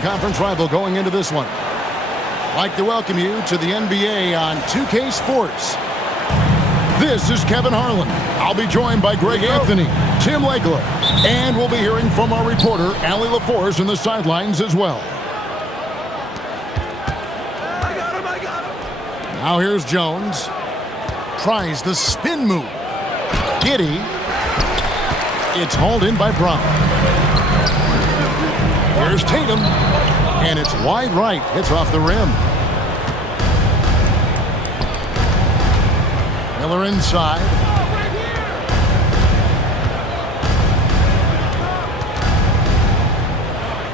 Conference rival going into this one. I'd like to welcome you to the NBA on 2K Sports. This is Kevin Harlan. I'll be joined by Greg Anthony, Tim Legler, and we'll be hearing from our reporter, Allie LaForce, in the sidelines as well. I got him. Now here's Jones. Tries the spin move. Giddey. It's hauled in by Brown. Here's Tatum. And it's wide right. Hits off the rim. Miller inside.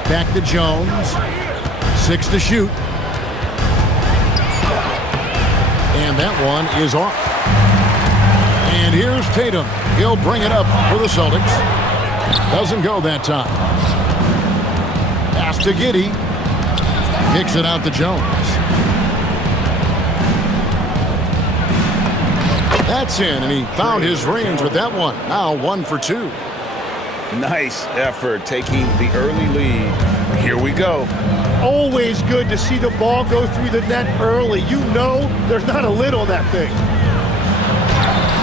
Back to Jones. 6 to shoot. And that one is off. And here's Tatum. He'll bring it up for the Celtics. Doesn't go that time. Pass to Giddey. Kicks it out to Jones. That's in, and he found his range with that one. Now 1 for 2. Nice effort taking the early lead. Here we go. Always good to see the ball go through the net early. You know there's not a lid on that thing.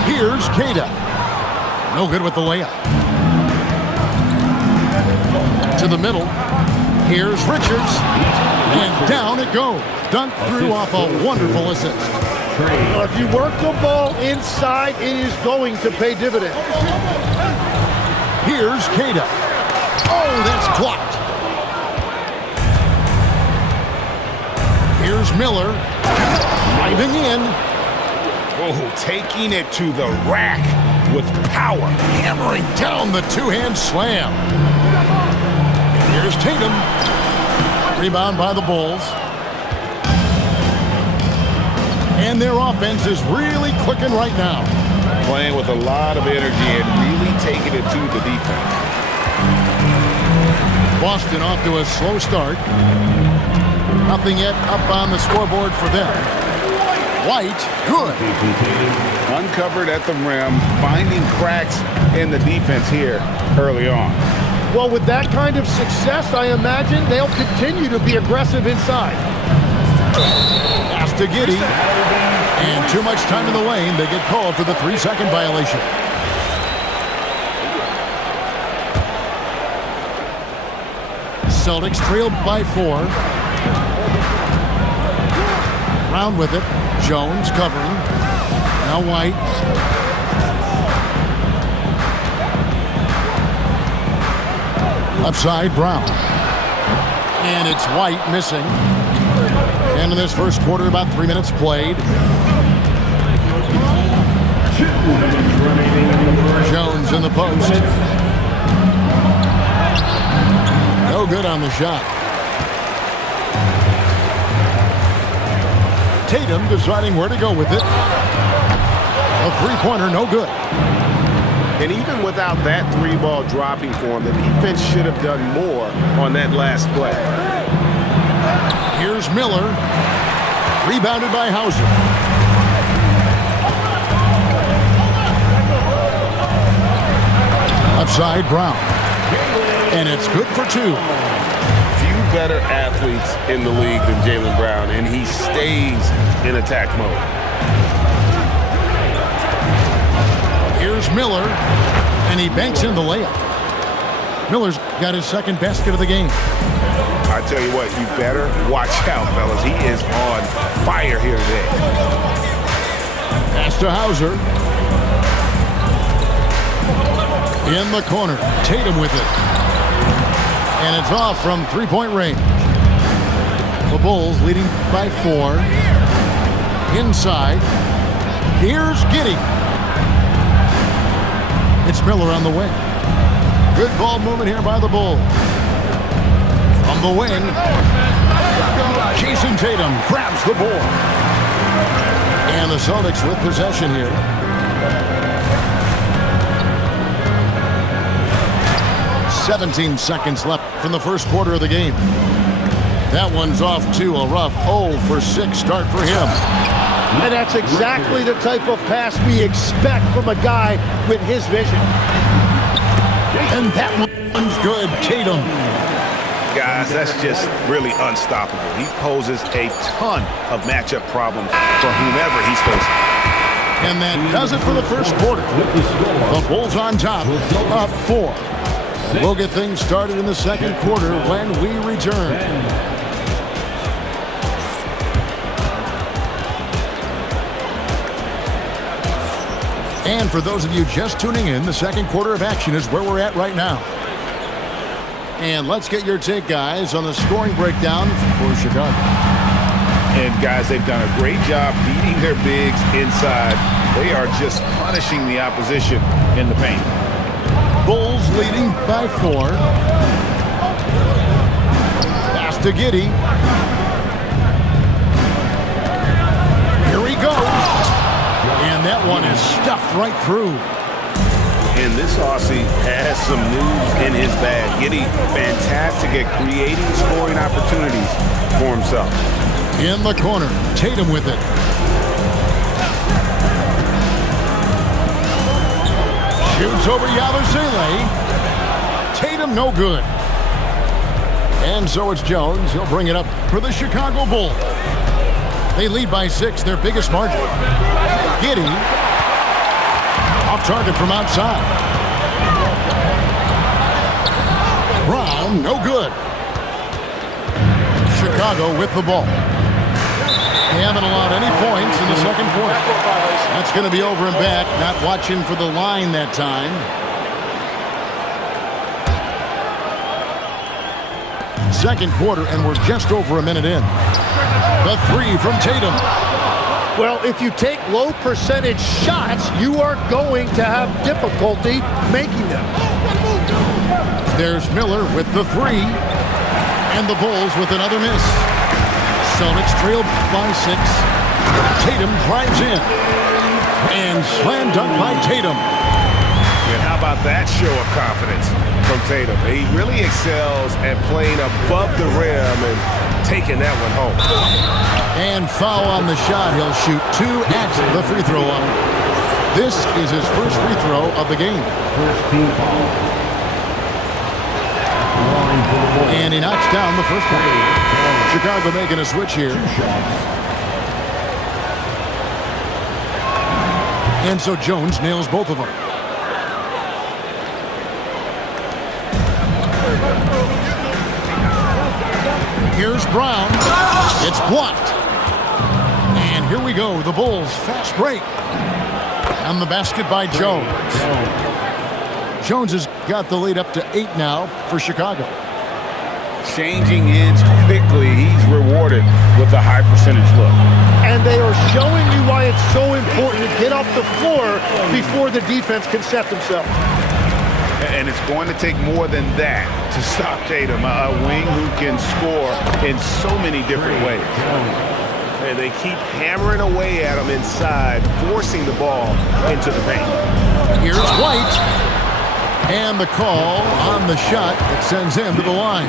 Here's Kata. No good with the layup. To the middle. Here's Richards. And down it goes. Dunked through off a wonderful assist. Well, if you work the ball inside, it is going to pay dividends. Here's Kata. Oh, that's blocked. Here's Miller. Driving in. Oh, taking it to the rack with power. Hammering down the two-hand slam. Here's Tatum. Rebound by the Bulls. And their offense is really clicking right now. Playing with a lot of energy and really taking it to the defense. Boston off to a slow start. Nothing yet up on the scoreboard for them. White, good. Uncovered at the rim, finding cracks in the defense here early on. Well, with that kind of success, I imagine they'll continue to be aggressive inside. Pass to Giddey. And too much time in the lane. They get called for the 3-second violation. Celtics trailed by 4. Brown with it. Jones covering. Now White. Left side, Brown. And it's White missing. And in this first quarter, about 3 minutes played. Jones in the post. No good on the shot. Tatum deciding where to go with it. A three-pointer, no good. And even without that 3-ball dropping for him, the defense should have done more on that last play. Here's Miller. Rebounded by Hauser. Left side, Brown. And it's good for 2. Few better athletes in the league than Jaylen Brown, and he stays in attack mode. Here's Miller, and he banks in the layup. Miller's got his second basket of the game. I tell you what, you better watch out, fellas. He is on fire here today. Pass to Hauser. In the corner, Tatum with it. And it's off from three-point range. The Bulls leading by 4. Inside. Here's Giddey. It's Miller on the wing. Good ball movement here by the Bulls. From the wing. Jason Tatum grabs the ball. And the Celtics with possession here. "17 seconds left from the first quarter of the game. That one's off to a rough 0 for 6 start for him. And that's exactly the type of pass we expect from a guy with his vision. And that one's good. Tatum. Guys, that's just really unstoppable. He poses a ton of matchup problems for whomever he's facing. And that does it for the first quarter. The Bulls on top, up 4. We'll get things started in the second quarter when we return. And for those of you just tuning in, the second quarter of action is where we're at right now. And let's get your take, guys, on the scoring breakdown for Chicago. And, guys, they've done a great job beating their bigs inside. They are just punishing the opposition in the paint. Bulls leading by 4. Pass to Giddey. Here he goes. And that one is stuffed right through. And this Aussie has some moves in his bag. Giddey, fantastic at creating scoring opportunities for himself. In the corner, Tatum with it. Shoots over Yabusele. Tatum no good. And so it's Jones. He'll bring it up for the Chicago Bulls. They lead by 6, their biggest margin. Giddey. Off target from outside. Brown, no good. Chicago with the ball. They haven't allowed any points in the second quarter. That's going to be over and back. Not watching for the line that time. Second quarter, and we're just over a minute in. The 3 from Tatum. Well, if you take low percentage shots, you are going to have difficulty making them. There's Miller with the 3. And the Bulls with another miss. Celtics trail by 6. Tatum drives in. And slam dunk by Tatum. And how about that show of confidence from Tatum? He really excels at playing above the rim and taking that one home. And foul on the shot. He'll shoot 2 at the free throw line. This is his first free throw of the game. First team foul. And he knocks down the first one. Chicago making a switch here. And so Jones nails both of them. Here's Brown. It's blocked. And here we go. The Bulls fast break. And the basket by Jones. Jones has got the lead up to 8 now for Chicago. Changing ends quickly. He's rewarded with a high percentage look. And they are showing you why it's so important to get off the floor before the defense can set themselves. And it's going to take more than that to stop Tatum, a wing who can score in so many different ways. And they keep hammering away at him inside, forcing the ball into the paint. Here's White. And the call on the shot that sends him to the line.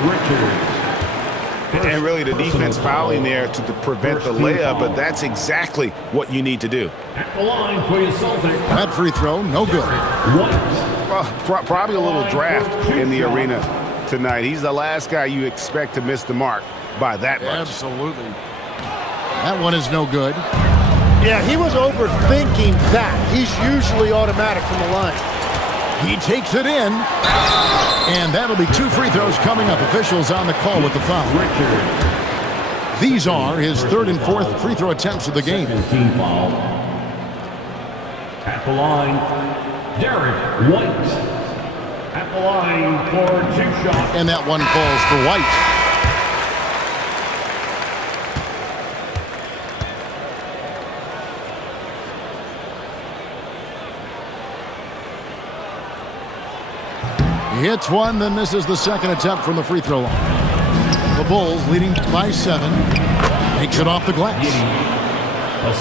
And really the defense fouling there to prevent the layup, but that's exactly what you need to do. At the line for your Celtics. That free throw, no good. Well, probably a little draft in the arena tonight. He's the last guy you expect to miss the mark by that much. Absolutely. That one is no good. Yeah, he was overthinking that. He's usually automatic from the line. He takes it in. And that'll be 2 free throws coming up. Officials on the call with the foul. These are his 3rd and 4th free throw attempts of the game. Team foul. At the line, Derek White. At the line for 2 shots. And that one falls for White. He hits one, then misses the second attempt from the free throw line. The Bulls leading by 7. Makes it off the glass.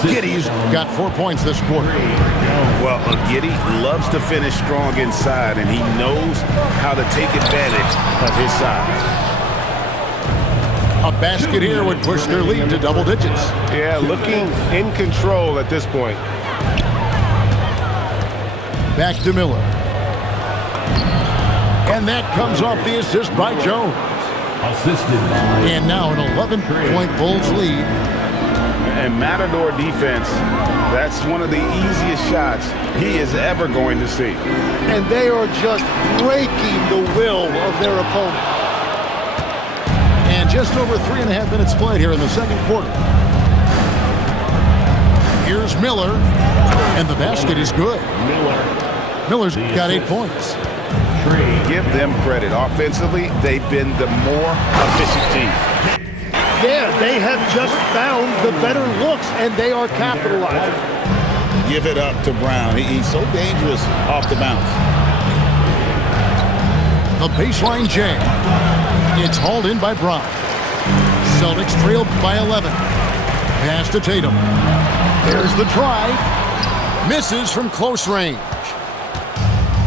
Giddey's got 4 points this quarter. Well, Giddey loves to finish strong inside, and he knows how to take advantage of his size. A basket here would push their lead to double digits. Yeah, looking in control at this point. Back to Miller. And that comes off the assist by Jones. Assisted by... And now an 11-point Bulls lead. And Matador defense, that's one of the easiest shots he is ever going to see. And they are just breaking the will of their opponent. And just over 3.5 minutes played here in the second quarter. Here's Miller, and the basket is good. Miller's got 8 points. Give them credit. Offensively, they've been the more efficient team. Yeah, they have just found the better looks, and they are capitalizing. Give it up to Brown. He's so dangerous off the bounce. The baseline J. It's hauled in by Brown. Celtics trailed by 11. Pass to Tatum. There's the drive. Misses from close range.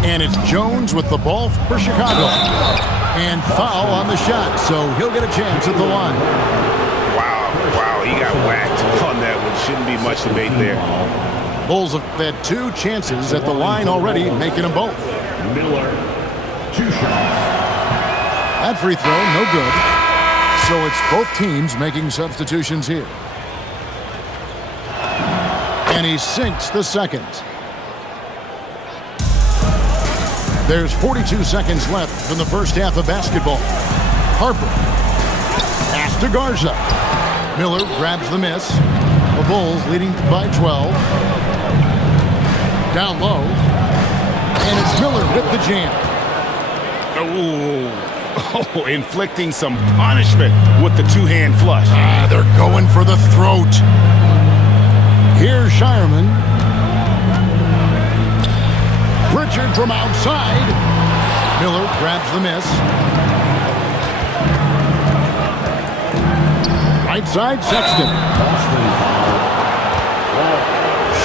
And it's Jones with the ball for Chicago. And foul on the shot, so he'll get a chance at the line. Wow, he got whacked on that one. Shouldn't be much debate there. Bulls have had 2 chances at the line already, making them both. Miller, 2 shots. That free throw, no good. So it's both teams making substitutions here. And he sinks the second. There's 42 seconds left in the first half of basketball. Harper. Pass to Garza. Miller grabs the miss. The Bulls leading by 12. Down low. And it's Miller with the jam. Oh, inflicting some punishment with the 2-hand flush. They're going for the throat. Here's Shireman. Pritchard from outside. Miller grabs the miss. Right side, Sexton.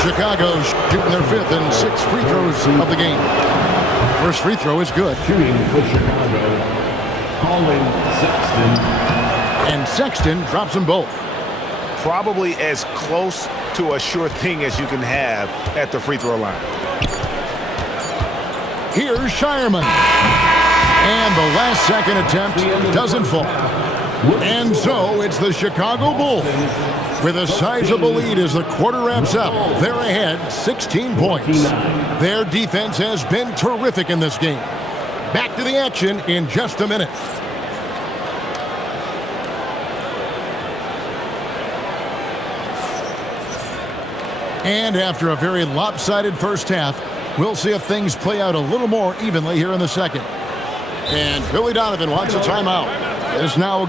Chicago shooting their 5th and 6th free throws of the game. First free throw is good. Shooting for Chicago, Colin Sexton. And Sexton drops them both. Probably as close to a sure thing as you can have at the free throw line. Here's Shireman. And the last second attempt doesn't fall. And so it's the Chicago Bulls with a sizable lead as the quarter wraps up. They're ahead 16 points. Their defense has been terrific in this game. Back to the action in just a minute. And after a very lopsided first half, we'll see if things play out a little more evenly here in the second. And Billy Donovan wants a timeout. It's now...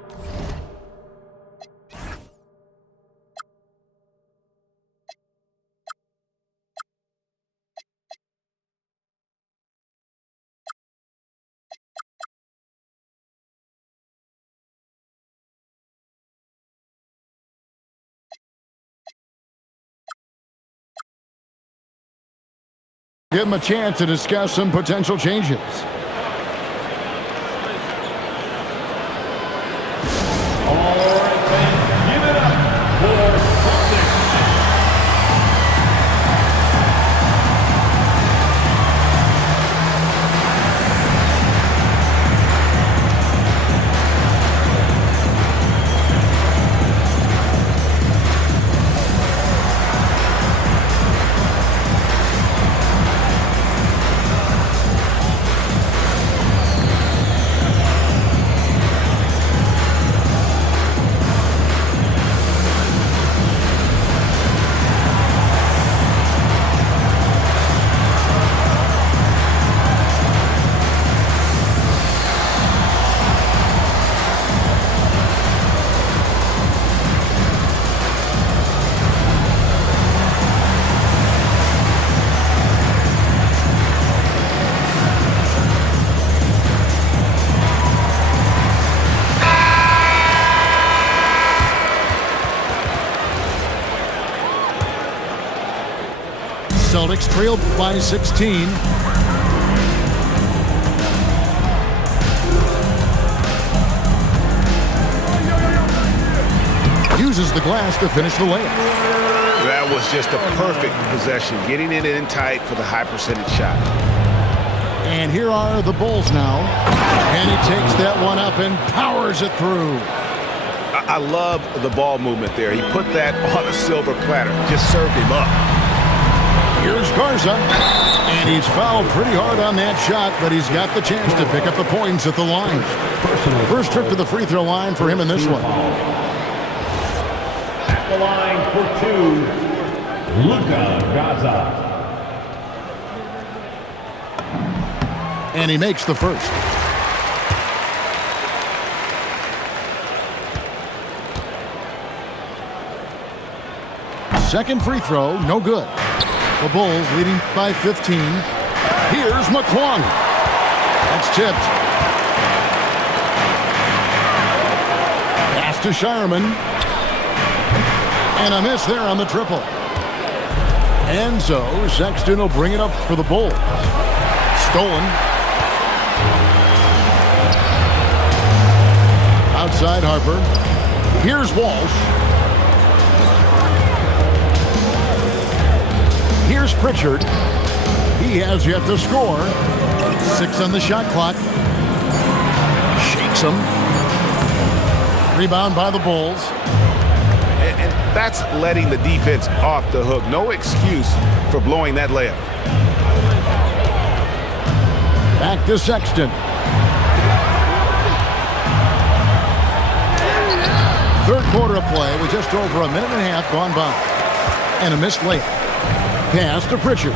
Give them a chance to discuss some potential changes. All right, fans, give it up for Celtics. Celtics trailed by 16. Uses the glass to finish the layup. That was just a perfect possession, getting it in tight for the high percentage shot. And here are the Bulls now. And he takes that one up and powers it through. I love the ball movement there. He put that on a silver platter. Just served him up. Here's Garza. And he's fouled pretty hard on that shot, but he's got the chance to pick up the points at the line. First trip to the free throw line for him in this one. At the line for two, Luka Garza. And he makes the first. Second free throw, no good. The Bulls leading by 15. Here's McClung. That's tipped. Pass to Shireman. And a miss there on the triple. And so Sexton will bring it up for the Bulls. Stolen. Outside Harper. Here's Walsh. Here's Pritchard. He has yet to score. 6 on the shot clock. Shakes him. Rebound by the Bulls. And that's letting the defense off the hook. No excuse for blowing that layup. Back to Sexton. Third quarter of play with just over a minute and a half gone by. And a missed layup. Pass to Pritchard.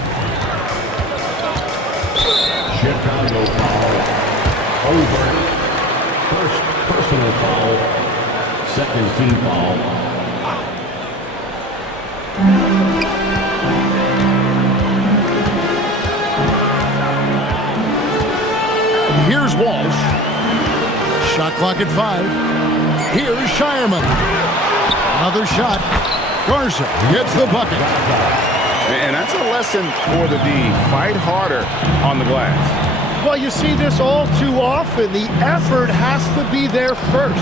Chicago foul. Over. First personal foul. Second team foul. Here's Walsh. Shot clock at 5. Here's Shireman. Another shot. Garza gets the bucket. And that's a lesson for the D. Fight harder on the glass. Well, you see this all too often. The effort has to be there first.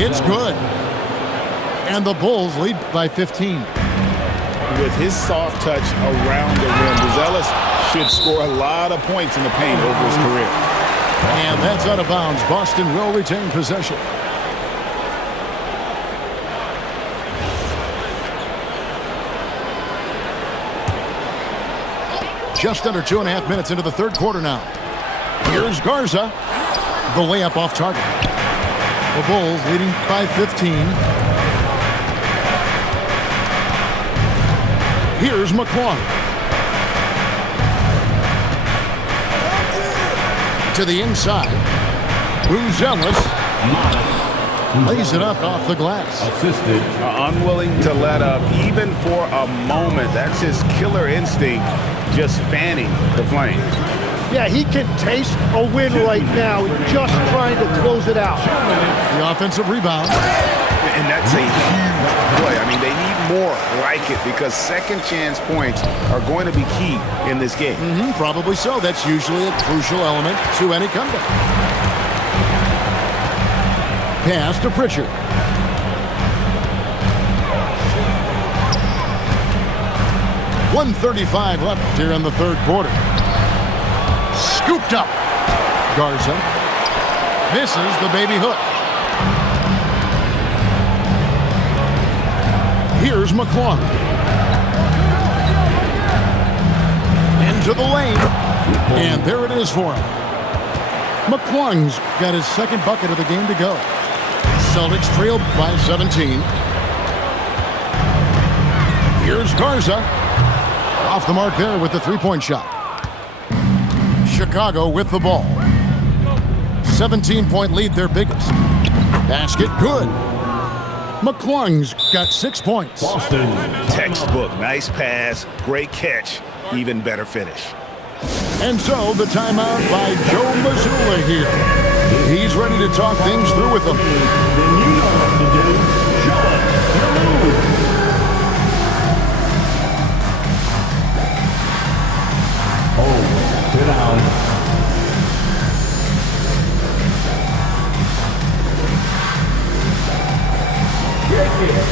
It's good. And the Bulls lead by 15. With his soft touch around the rim, Buzelis should score a lot of points in the paint over his career. And that's out of bounds. Boston will retain possession. Just under 2.5 minutes into the third quarter now. Here's Garza. The layup off target. The Bulls leading by 15. Here's McClung. To the inside. Buzelis lays it up off the glass. Assisted. Unwilling to let up even for a moment. That's his killer instinct, just fanning the flames. Yeah, he can taste a win right now, just trying to close it out. The offensive rebound. And that's a huge play. I mean, they need more like it because second chance points are going to be key in this game. Probably so. That's usually a crucial element to any comeback. Pass to Pritchard. .135 left here in the third quarter. Scooped up. Garza misses the baby hook. Here's McClung. Into the lane. And there it is for him. McClung's got his second bucket of the game to go. Celtics trailed by 17. Here's Garza. Off the mark there with the three-point shot. Chicago with the ball. 17-point lead, their biggest. Basket good. McClung's got 6 points. Boston. Textbook, nice pass, great catch, even better finish. And so the timeout by Joe Mazzulla here. He's ready to talk things through with them. Then you know what to do. Show us your moves. Oh, sit down. Kick it.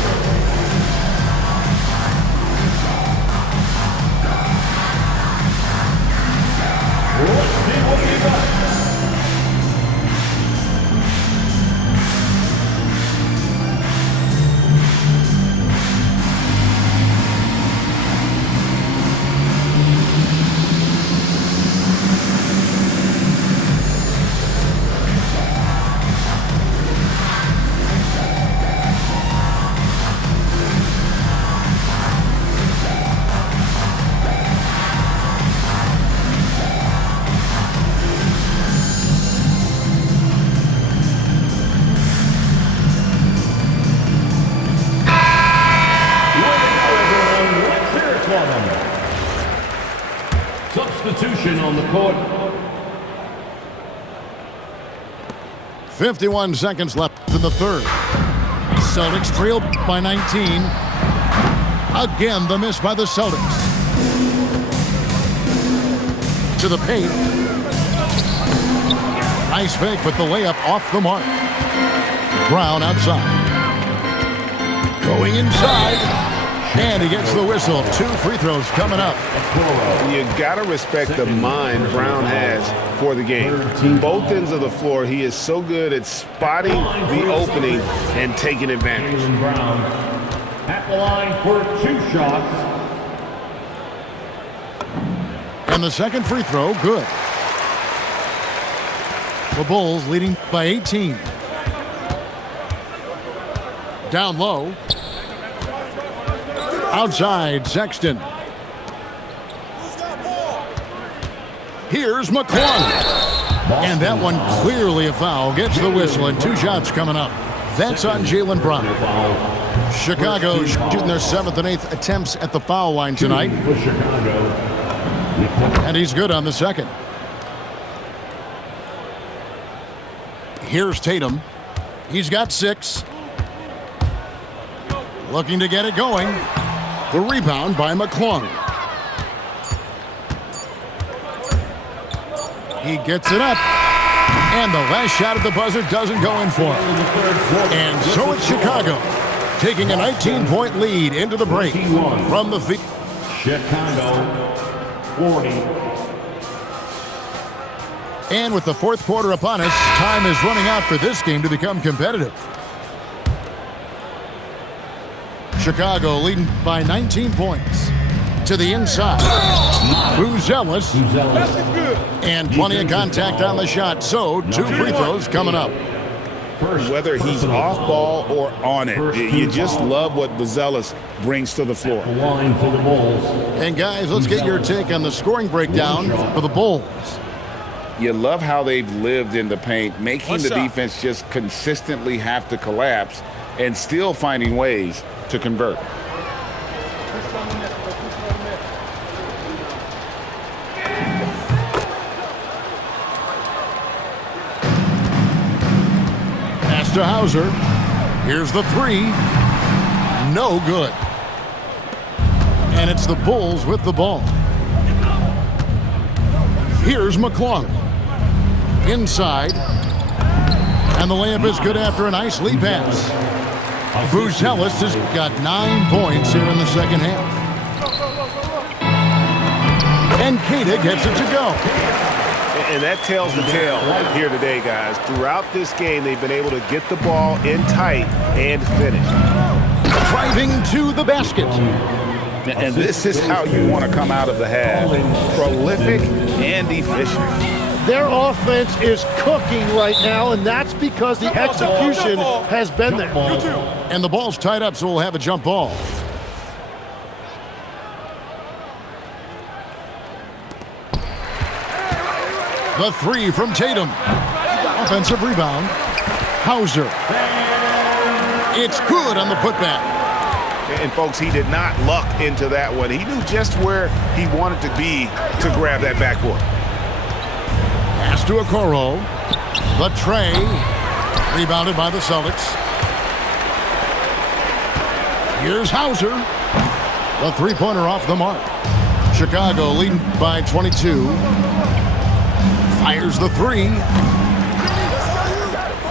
Let's Action on the court. 51 seconds left in the third. Celtics trail by 19. Again, the miss by the Celtics. To the paint. Nice fake, but the layup off the mark. Brown outside. Going inside. And he gets the whistle. 2 free throws coming up. You got to respect the mind Brown has for the game. Both ends of the floor, he is so good at spotting the opening and taking advantage. Jaylen Brown at the line for 2 shots. And the second free throw, good. The Bulls leading by 18. Down low. Outside, Sexton. Here's McClung. And that one clearly a foul. Gets the whistle and 2 shots coming up. That's on Jaylen Brown. Chicago shooting their 7th and 8th attempts at the foul line tonight. And he's good on the second. Here's Tatum. He's got 6. Looking to get it going. The rebound by McClung. He gets it up. And the last shot at the buzzer doesn't go in for him. And so it's Chicago taking a 19-point lead into the break from the field. Chicago 40. And with the fourth quarter upon us, time is running out for this game to become competitive. Chicago leading by 19 points. To the inside. Buzelis. And plenty of contact on the shot. So 2 free throws coming up. Whether he's off ball or on it, you just love what Buzelis brings to the floor. Line for the Bulls. And guys, let's get your take on the scoring breakdown for the Bulls. You love how they've lived in the paint, making the defense just consistently have to collapse and still finding ways to convert. Pass to Hauser. Here's the 3. No good. And it's the Bulls with the ball. Here's McClung. Inside. And the layup is good after a nice lead pass. Buzelis has got 9 points here in the second half. And Keita gets it to go. And that tells the tale here today, guys. Throughout this game, they've been able to get the ball in tight and finish. Driving to the basket. And this is how you want to come out of the half. Prolific and efficient. Their offense is cooking right now, and that's because the execution has been there. And the ball's tied up, so we'll have a jump ball. The 3 from Tatum. Offensive rebound. Hauser. It's good on the putback. And folks, he did not luck into that one. He knew just where he wanted to be to grab that backboard. Pass to Okoro. The tray. Rebounded by the Celtics. Here's Hauser. The 3-pointer off the mark. Chicago leading by 22. Fires the 3.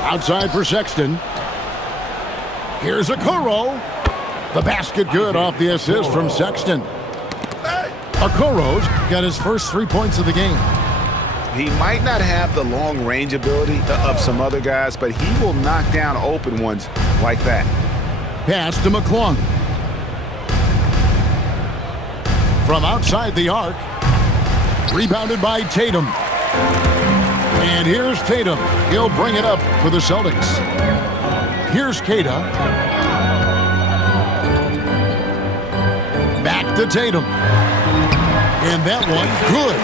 Outside for Sexton. Here's Okoro. The basket good off the assist from Sexton. Okoro's got his first 3 points of the game. He might not have the long range ability of some other guys, but he will knock down open ones like that. Pass to McClung. From outside the arc. Rebounded by Tatum. And here's Tatum. He'll bring it up for the Celtics. Here's Keita. Back to Tatum. And that one, good.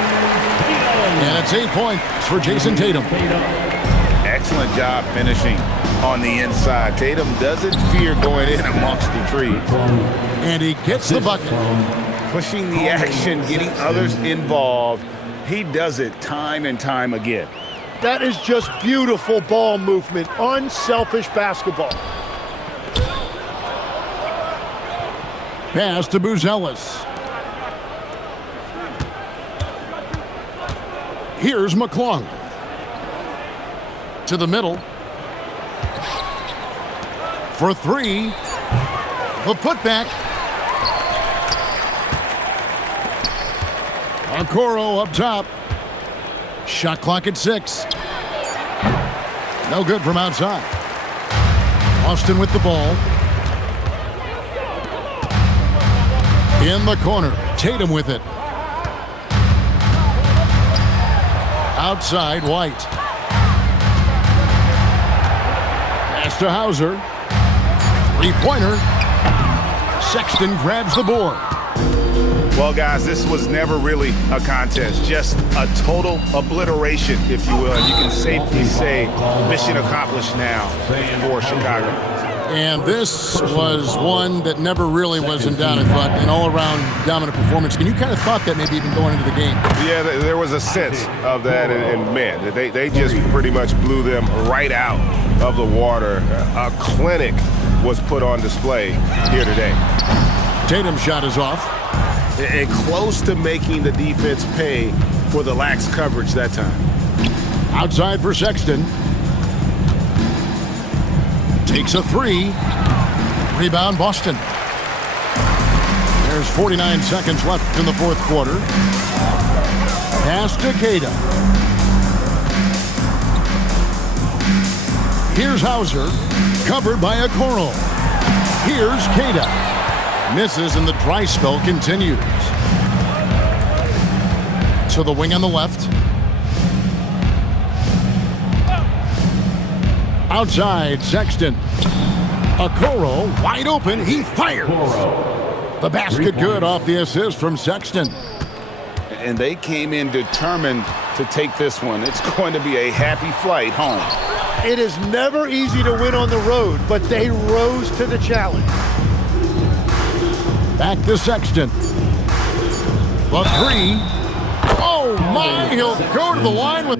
And it's 8 points for Jason Tatum. Excellent job finishing on the inside. Tatum doesn't fear going in amongst the trees. And he gets the bucket. Pushing the action, getting others involved. He does it time and time again. That is just beautiful ball movement, unselfish basketball. Pass to Buzelis. Here's McClung. To the middle. For three. The putback. Okoro up top. Shot clock at 6. No good from outside. Austin with the ball. In the corner. Tatum with it. Outside, White. Pass to Hauser. Three-pointer. Sexton grabs the board. Well, guys, this was never really a contest, just a total obliteration, if you will. And you can safely say mission accomplished now for Chicago. And this was one that never really was in doubt, I thought, an all-around dominant performance. And you kind of thought that maybe even going into the game. Yeah, there was a sense of that, and man, they just pretty much blew them right out of the water. A clinic was put on display here today. Tatum's shot is off. And close to making the defense pay for the lax coverage that time. Outside for Sexton. Takes a three. Rebound, Boston. There's 49 seconds left in the fourth quarter. Pass to Queta. Here's Hauser. Covered by Okoro. Here's Queta. Misses and the dry spell continues. To the wing on the left. Outside, Sexton. Okoro wide open. He fires. The basket good off the assist from Sexton. And they came in determined to take this one. It's going to be a happy flight home. It is never easy to win on the road, but they rose to the challenge. Back to Sexton. The three. Oh, my. He'll go to the line with...